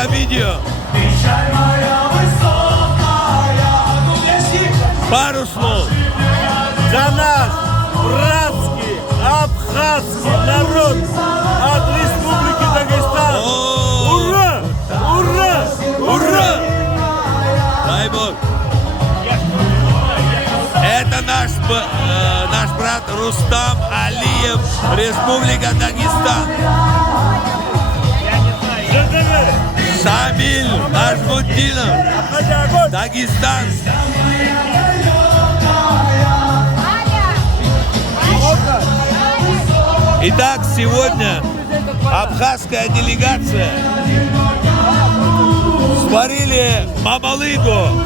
этом видео. Пару слов. За наш братский абхазский народ от Республики Дагестан. Ура! Ура! Ура! Дай Бог. Это наш брат Рустам Алиев, Республика Дагестан. Шамиль Нажмутдинов, Дагестан. Итак, сегодня абхазская делегация сварили мамалыгу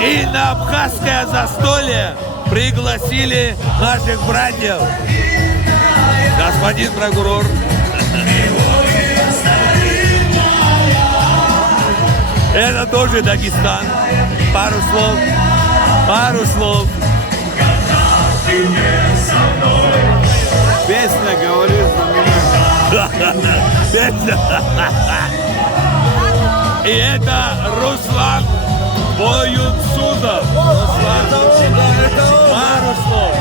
и на абхазское застолье пригласили наших братьев. Господин прокурор. Это тоже Дагестан. Пару слов. Пару слов. Песня говорит за меня. Песня. И это Руслан Боюнсудов. Руслан. Пару слов.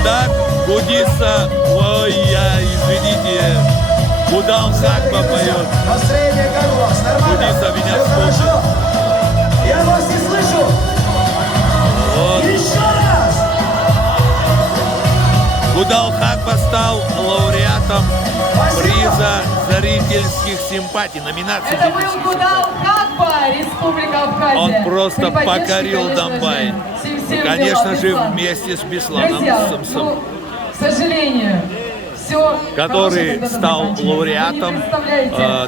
Итак, Гудиса, ой, извините, Гудал Хакба поет. Гудиса меня вспомнил. Я вас не слышу! Вот. Еще раз! Гудал Хакба стал лауреатом приза зрительских симпатий, номинации Это был зрительских Гудал симпатий. Хакба, Республика Абхазия. Он просто При поддержке, покорил конечно Донбай. же, всем Конечно же, дела, вместе с Бесланом Друзья, Самсом, ну, к сожалению, все который стал лауреатом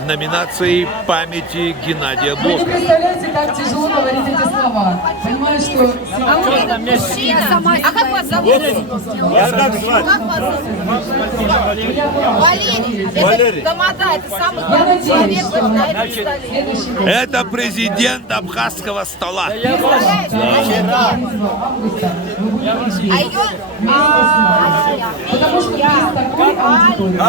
номинации памяти Геннадия Вы не Блока. представляете, как тяжело говорить эти слова. Понимаю, что А как вас зовут? Вас как звать? Как вас зовут? Валерий. Валерий. Это Тамада, это самый я главный надеюсь, человек что на на этом столе. следующий год, Это президент абхазского стола. Представляешь? августа, вы будете А ее... потому что есть такой аудитории.